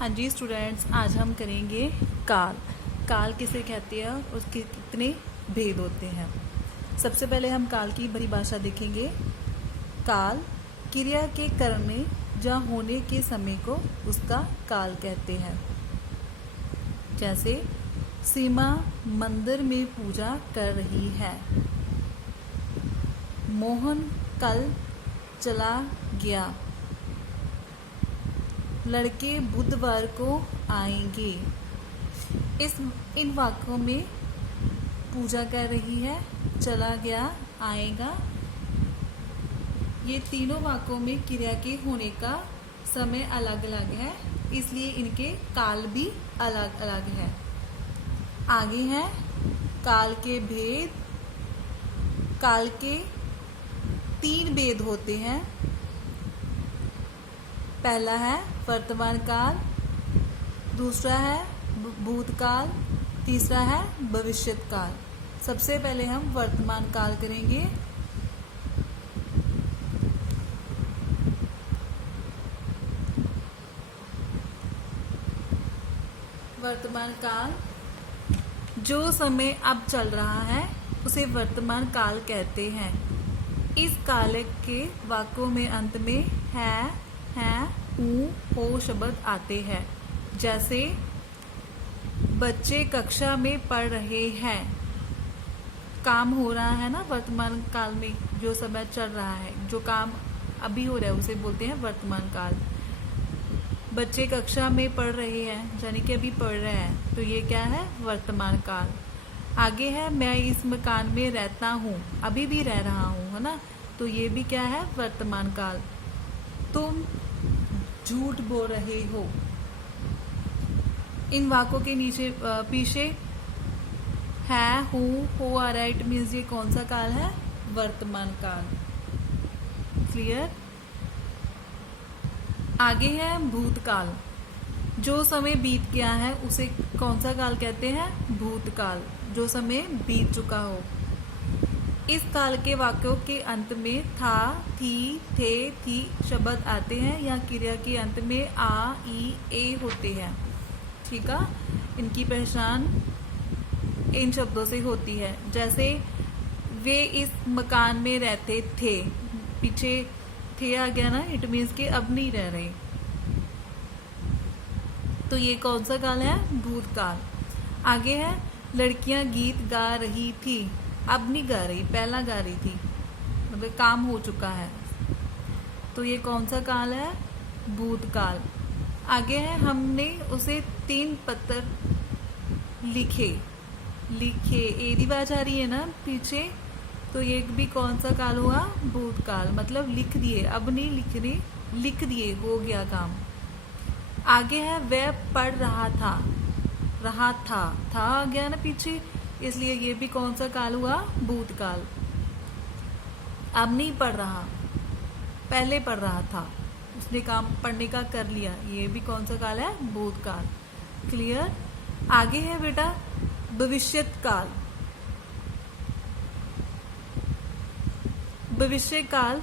हाँ जी स्टूडेंट्स, आज हम करेंगे काल। काल किसे कहते हैं, उसके कितने भेद होते हैं। सबसे पहले हम काल की परिभाषा देखेंगे। काल क्रिया के करने या होने के समय को उसका काल कहते हैं। जैसे सीमा मंदिर में पूजा कर रही है, मोहन कल चला गया, लड़के बुधवार को आएंगे। इन वाक्यों में पूजा कर रही है, चला गया, आएगा, ये तीनों वाक्यों में क्रिया के होने का समय अलग अलग है, इसलिए इनके काल भी अलग अलग है। आगे है काल के भेद। काल के 3 भेद होते हैं। पहला है वर्तमान काल, दूसरा है भूतकाल, तीसरा है भविष्यत काल। सबसे पहले हम वर्तमान काल करेंगे। वर्तमान काल, जो समय अब चल रहा है उसे वर्तमान काल कहते हैं। इस काल के वाक्यों में अंत में है, हो शब्द आते हैं। जैसे बच्चे कक्षा में पढ़ रहे हैं, काम हो रहा है ना वर्तमान काल में, जो समय चल रहा है, जो काम अभी हो रहा है उसे बोलते हैं वर्तमान काल। बच्चे कक्षा में पढ़ रहे हैं यानी कि अभी पढ़ रहे हैं, तो ये क्या है, वर्तमान काल। आगे है मैं इस मकान में रहता हूँ, अभी भी रह रहा हूँ, है ना, तो ये भी क्या है, वर्तमान काल। तुम झूठ बोल रहे हो। इन वाक्यों के नीचे पीछे है, हूँ, हो आ रहा है, इट मीन्स ये कौन सा काल है, वर्तमान काल। क्लियर। आगे है भूतकाल। जो समय बीत गया है उसे कौन सा काल कहते हैं, भूतकाल, जो समय बीत चुका हो। इस काल के वाक्यों के अंत में था, थी, थे, थी शब्द आते हैं, या क्रिया के अंत में आ, ई, ए होते हैं। ठीक है, इनकी पहचान इन शब्दों से होती है। जैसे वे इस मकान में रहते थे, पीछे थे आ गया ना, इट मीन्स के अब नहीं रह रहे, तो ये कौन सा काल है, भूतकाल। आगे है लड़कियां गीत गा रही थी, अब नहीं गा रही, पहला गा रही थी, मतलब काम हो चुका है, तो ये कौन सा काल है, भूतकाल। आगे है हमने उसे 3 पत्र लिखे। एदी आवाज आ रही है ना पीछे, तो ये भी कौन सा काल हुआ, भूतकाल, मतलब लिख दिए, अब नहीं लिख रही, लिख दिए, हो गया काम। आगे है वह पढ़ रहा था, था आ गया ना पीछे, इसलिए ये भी कौन सा काल हुआ, भूतकाल। अब नहीं पढ़ रहा, पहले पढ़ रहा था, उसने काम पढ़ने का कर लिया, ये भी कौन सा काल है, भूतकाल। क्लियर। आगे है बेटा भविष्यत काल। भविष्य काल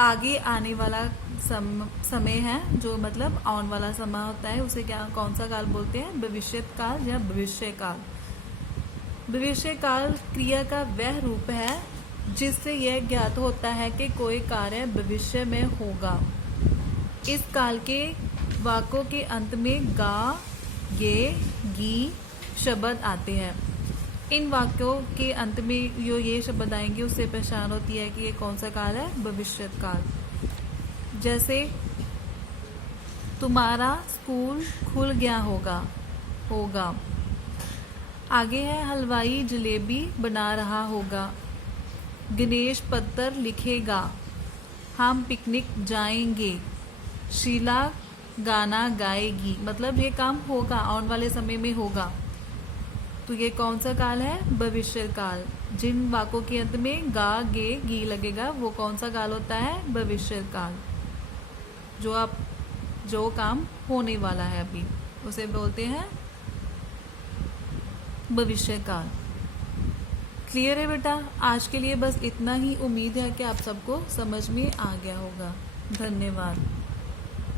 आगे आने वाला समय है, जो मतलब आने वाला समय होता है, उसे क्या कौन सा काल बोलते हैं, भविष्यत काल या भविष्य काल। भविष्य काल क्रिया का वह रूप है जिससे यह ज्ञात होता है कि कोई कार्य भविष्य में होगा। इस काल के वाक्यों के अंत में गा, ये, गी शब्द आते हैं। इन वाक्यों के अंत में जो ये शब्द आएंगे उससे पहचान होती है कि ये कौन सा काल है, भविष्यत काल। जैसे तुम्हारा स्कूल खुल गया होगा। आगे है हलवाई जलेबी बना रहा होगा, गणेश पत्र लिखेगा, हम पिकनिक जाएंगे, शीला गाना गाएगी, मतलब ये काम होगा, आने वाले समय में होगा, तो ये कौन सा काल है, भविष्य काल। जिन वाक्यों के अंत में गा, गे, गी लगेगा वो कौन सा काल होता है, भविष्य काल। जो काम होने वाला है अभी, उसे बोलते हैं भविष्य काल। क्लियर है बेटा। आज के लिए बस इतना ही। उम्मीद है कि आप सबको समझ में आ गया होगा। धन्यवाद।